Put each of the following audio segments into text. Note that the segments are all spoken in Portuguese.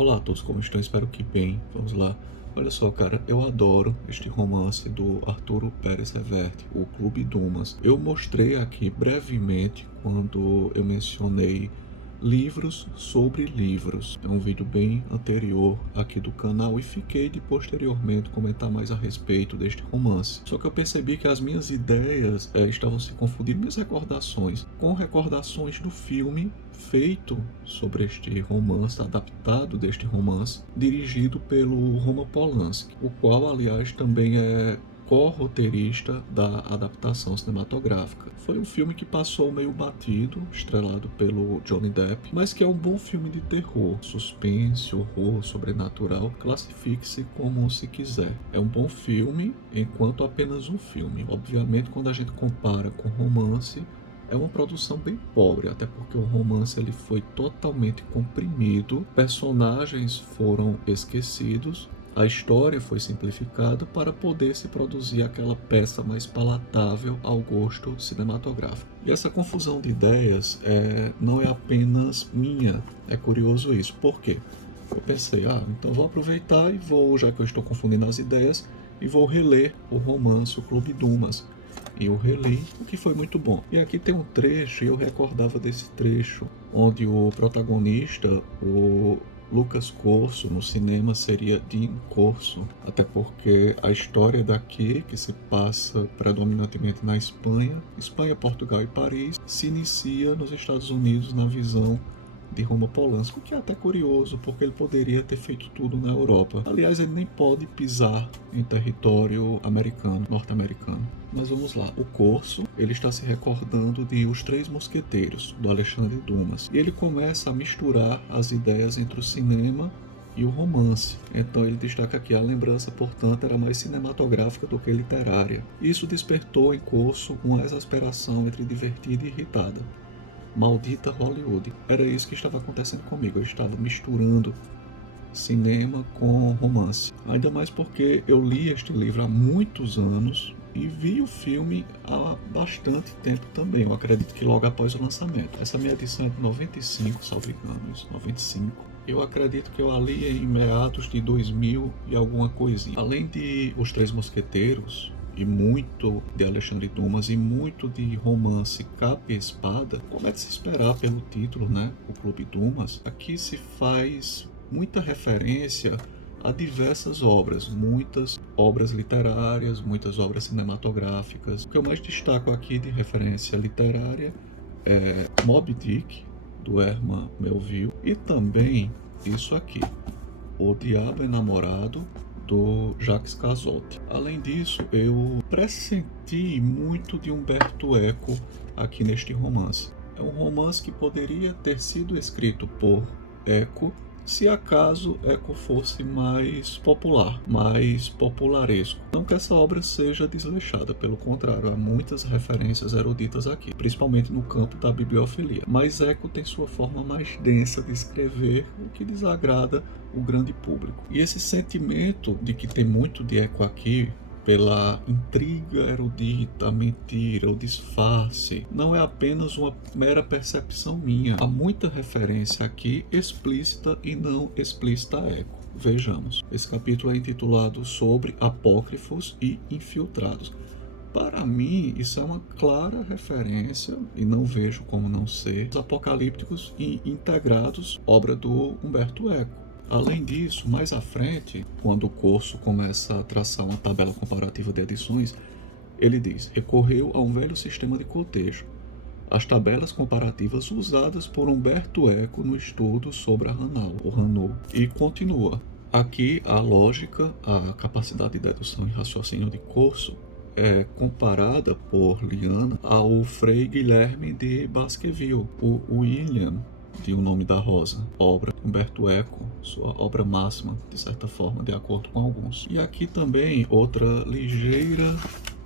Olá a todos, como estão? Espero que bem. Vamos lá. Olha só, cara, eu adoro este romance do Arturo Pérez Reverte, O Clube Dumas. Eu mostrei aqui brevemente quando eu mencionei livros sobre livros. É um vídeo bem anterior aqui do canal e fiquei de posteriormente comentar mais a respeito deste romance. Só que eu percebi que as minhas ideias estavam se confundindo, minhas recordações, com recordações do filme feito sobre este romance, adaptado deste romance, dirigido pelo Roman Polanski, o qual, aliás, também é co-roteirista da adaptação cinematográfica. Foi um filme que passou meio batido, estrelado pelo Johnny Depp, mas que é um bom filme de terror, suspense, horror, sobrenatural, classifique-se como se quiser. É um bom filme enquanto apenas um filme. Obviamente, quando a gente compara com romance, é uma produção bem pobre, até porque o romance ele foi totalmente comprimido, personagens foram esquecidos, a história foi simplificada para poder se produzir aquela peça mais palatável ao gosto cinematográfico. E essa confusão de ideias não é apenas minha, é curioso isso. Por quê? Eu pensei, então vou aproveitar e vou, já que eu estou confundindo as ideias, e vou reler o romance O Clube Dumas. E eu reli, o que foi muito bom. E aqui tem um trecho, e eu recordava desse trecho, onde o protagonista, o Lucas Corso, no cinema seria Dean Corso, até porque a história daqui, que se passa predominantemente na Espanha, Portugal e Paris, se inicia nos Estados Unidos na visão de Roman Polanski, o que é até curioso, porque ele poderia ter feito tudo na Europa. Aliás, ele nem pode pisar em território americano, norte-americano. Mas vamos lá, o Corso, ele está se recordando de Os Três Mosqueteiros, do Alexandre Dumas, e ele começa a misturar as ideias entre o cinema e o romance. Então ele destaca que a lembrança, portanto, era mais cinematográfica do que literária. Isso despertou em Corso uma exasperação entre divertida e irritada. Maldita Hollywood. Era isso que estava acontecendo comigo. Eu estava misturando cinema com romance. Ainda mais porque eu li este livro há muitos anos e vi o filme há bastante tempo também. Eu acredito que logo após o lançamento. Essa minha edição é de 95, salvo engano, 95. Eu acredito que eu a li em meados de 2000 e alguma coisinha. Além de Os Três Mosqueteiros, e muito de Alexandre Dumas e muito de romance capa e espada, como é de se esperar pelo título, né? O Clube Dumas. Aqui se faz muita referência a diversas obras, muitas obras literárias, muitas obras cinematográficas. O que eu mais destaco aqui de referência literária é Moby Dick, do Herman Melville, e também isso aqui, O Diabo é Namorado, do Jacques Cazotte. Além disso, eu pressenti muito de Umberto Eco aqui neste romance. É um romance que poderia ter sido escrito por Eco, se acaso Eco fosse mais popular, mais popularesco. Não que essa obra seja desleixada, pelo contrário, há muitas referências eruditas aqui, principalmente no campo da bibliofilia. Mas Eco tem sua forma mais densa de escrever, o que desagrada o grande público. E esse sentimento de que tem muito de Eco aqui, pela intriga erudita, a mentira, o disfarce, não é apenas uma mera percepção minha. Há muita referência aqui explícita e não explícita a Eco. Vejamos, esse capítulo é intitulado Sobre Apócrifos e Infiltrados. Para mim, isso é uma clara referência, e não vejo como não ser, os apocalípticos e integrados, obra do Umberto Eco. Além disso, mais à frente, quando o Corso começa a traçar uma tabela comparativa de edições, ele diz: recorreu a um velho sistema de cotejo, as tabelas comparativas usadas por Umberto Eco no estudo sobre a Renault. E continua: aqui a lógica, a capacidade de dedução e raciocínio de Corso é comparada por Liana ao Frei Guilherme de Baskerville, o William de O Nome da Rosa, obra de Umberto Eco, sua obra máxima, de certa forma, de acordo com alguns. E aqui também outra ligeira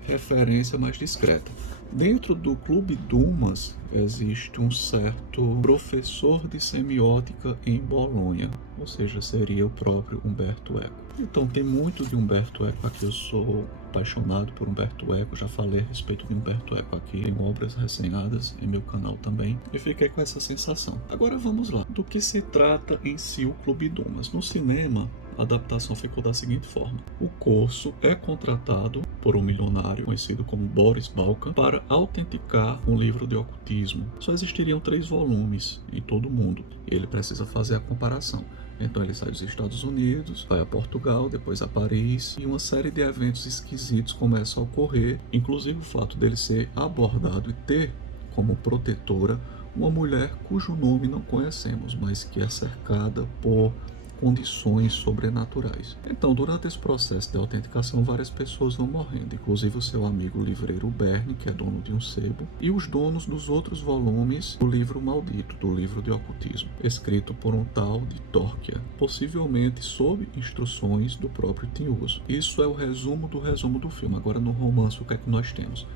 referência mais discreta. Dentro do Clube Dumas existe um certo professor de semiótica em Bolonha, ou seja, seria o próprio Umberto Eco. Então tem muito de Umberto Eco aqui, eu sou apaixonado por Umberto Eco, já falei a respeito de Umberto Eco aqui, tenho obras resenhadas em meu canal também, e fiquei com essa sensação. Agora vamos lá, do que se trata em si o Clube Dumas? No cinema, a adaptação ficou da seguinte forma: o Corso é contratado por um milionário conhecido como Boris Balkan para autenticar um livro de ocultismo. Só existiriam 3 volumes em todo o mundo e ele precisa fazer a comparação. Então ele sai dos Estados Unidos, vai a Portugal, depois a Paris, e uma série de eventos esquisitos começam a ocorrer, inclusive o fato dele ser abordado e ter como protetora uma mulher cujo nome não conhecemos, mas que é cercada por condições sobrenaturais. Então, durante esse processo de autenticação, várias pessoas vão morrendo, inclusive o seu amigo livreiro Bernie, que é dono de um sebo, e os donos dos outros volumes do livro maldito, do livro de ocultismo, escrito por um tal de Tórquia, possivelmente sob instruções do próprio Tinhoso. Isso é o resumo do filme. Agora, no romance, o que é que nós temos?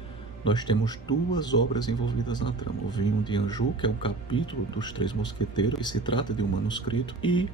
Nós temos 2 obras envolvidas na trama. O Vinho de Anjou, que é um capítulo dos Três Mosqueteiros, que se trata de um manuscrito, e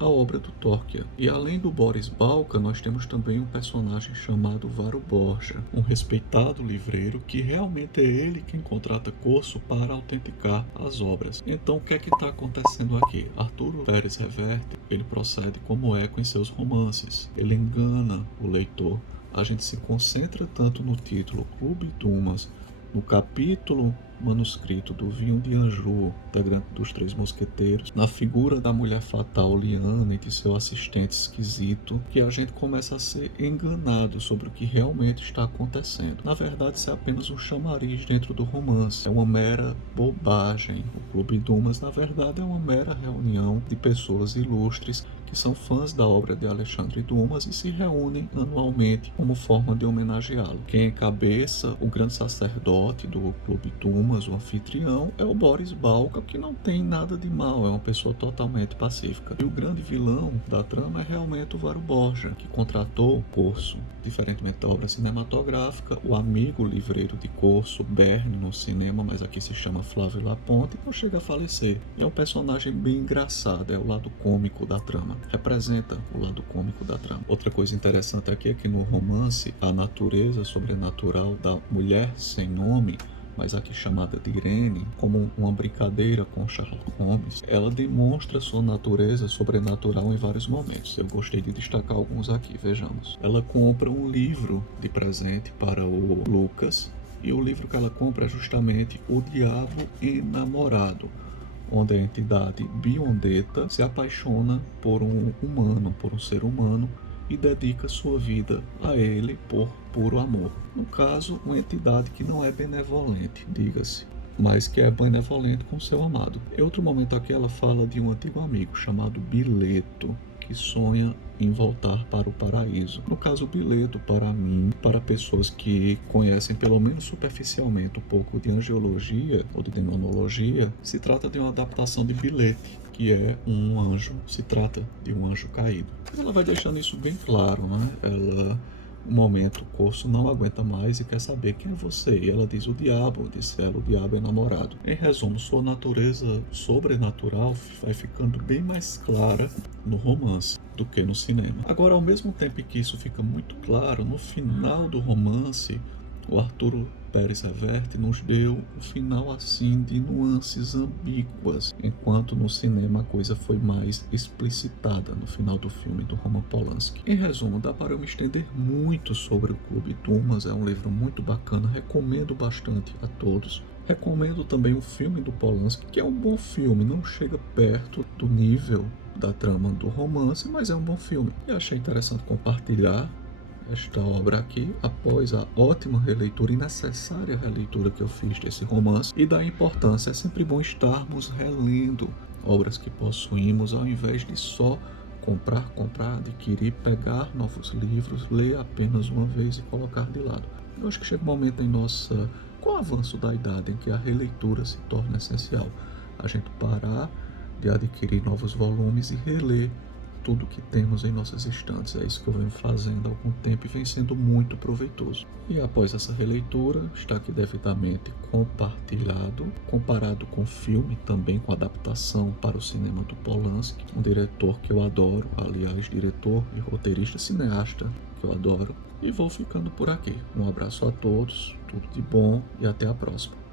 a obra do Tórquia. E além do Boris Balkan, nós temos também um personagem chamado Varo Borgia, um respeitado livreiro que realmente é ele quem contrata Corso para autenticar as obras. Então o que é que está acontecendo aqui? Arturo Pérez Reverte, ele procede como Eco em seus romances. Ele engana o leitor. A gente se concentra tanto no título Clube Dumas, no capítulo manuscrito do Vinho de Anjou, integrante dos Três Mosqueteiros, na figura da mulher fatal Liana e de seu assistente esquisito, que a gente começa a ser enganado sobre o que realmente está acontecendo. Na verdade, isso é apenas um chamariz dentro do romance, é uma mera bobagem. O Clube Dumas, na verdade, é uma mera reunião de pessoas ilustres que são fãs da obra de Alexandre Dumas e se reúnem anualmente como forma de homenageá-lo. Quem encabeça o grande sacerdote do Clube Dumas, o anfitrião, é o Boris Balkan, que não tem nada de mal, é uma pessoa totalmente pacífica. E o grande vilão da trama é realmente o Varo Borgia, que contratou Corso. Diferentemente da obra cinematográfica, o amigo livreiro de Corso, Bernie, no cinema, mas aqui se chama Flávio Laponte, não chega a falecer. É um personagem bem engraçado, é o lado cômico da trama. Representa o lado cômico da trama. Outra coisa interessante aqui é que no romance, a natureza sobrenatural da mulher sem nome, mas aqui chamada de Irene, como uma brincadeira com Sherlock Holmes, ela demonstra sua natureza sobrenatural em vários momentos. Eu gostei de destacar alguns aqui, vejamos. Ela compra um livro de presente para o Lucas, e o livro que ela compra é justamente O Diabo Enamorado, onde a entidade Biondetta se apaixona por um humano, por um ser humano, e dedica sua vida a ele por puro amor. No caso, uma entidade que não é benevolente, diga-se, mas que é benevolente com seu amado. Em outro momento aqui ela fala de um antigo amigo chamado Bileto, que sonha em voltar para o paraíso. No caso, o Bileto, para mim, para pessoas que conhecem pelo menos superficialmente um pouco de angiologia ou de demonologia, se trata de uma adaptação de Bilete, que é um anjo, se trata de um anjo caído. Ela vai deixando isso bem claro, né? Um momento, o Corso não aguenta mais e quer saber quem é você. E ela diz o diabo, disse ela, o diabo é namorado. Em resumo, sua natureza sobrenatural vai ficando bem mais clara no romance do que no cinema. Agora, ao mesmo tempo que isso fica muito claro, no final do romance, o Arturo Pérez Reverte nos deu um final assim de nuances ambíguas, enquanto no cinema a coisa foi mais explicitada no final do filme do Roman Polanski. Em resumo, dá para eu me estender muito sobre o Clube Dumas, é um livro muito bacana, recomendo bastante a todos. Recomendo também o filme do Polanski, que é um bom filme, não chega perto do nível da trama do romance, mas é um bom filme. E achei interessante compartilhar esta obra aqui, após a ótima releitura e necessária releitura que eu fiz desse romance e da importância. É sempre bom estarmos relendo obras que possuímos, ao invés de só comprar, adquirir, pegar novos livros, ler apenas uma vez e colocar de lado. Eu acho que chega um momento com o avanço da idade, em que a releitura se torna essencial. A gente parar de adquirir novos volumes e reler tudo que temos em nossas estantes. É isso que eu venho fazendo há algum tempo e vem sendo muito proveitoso. E após essa releitura, está aqui devidamente compartilhado, comparado com o filme, também com adaptação para o cinema do Polanski, um diretor que eu adoro, aliás, diretor e roteirista cineasta que eu adoro. E vou ficando por aqui. Um abraço a todos, tudo de bom e até a próxima.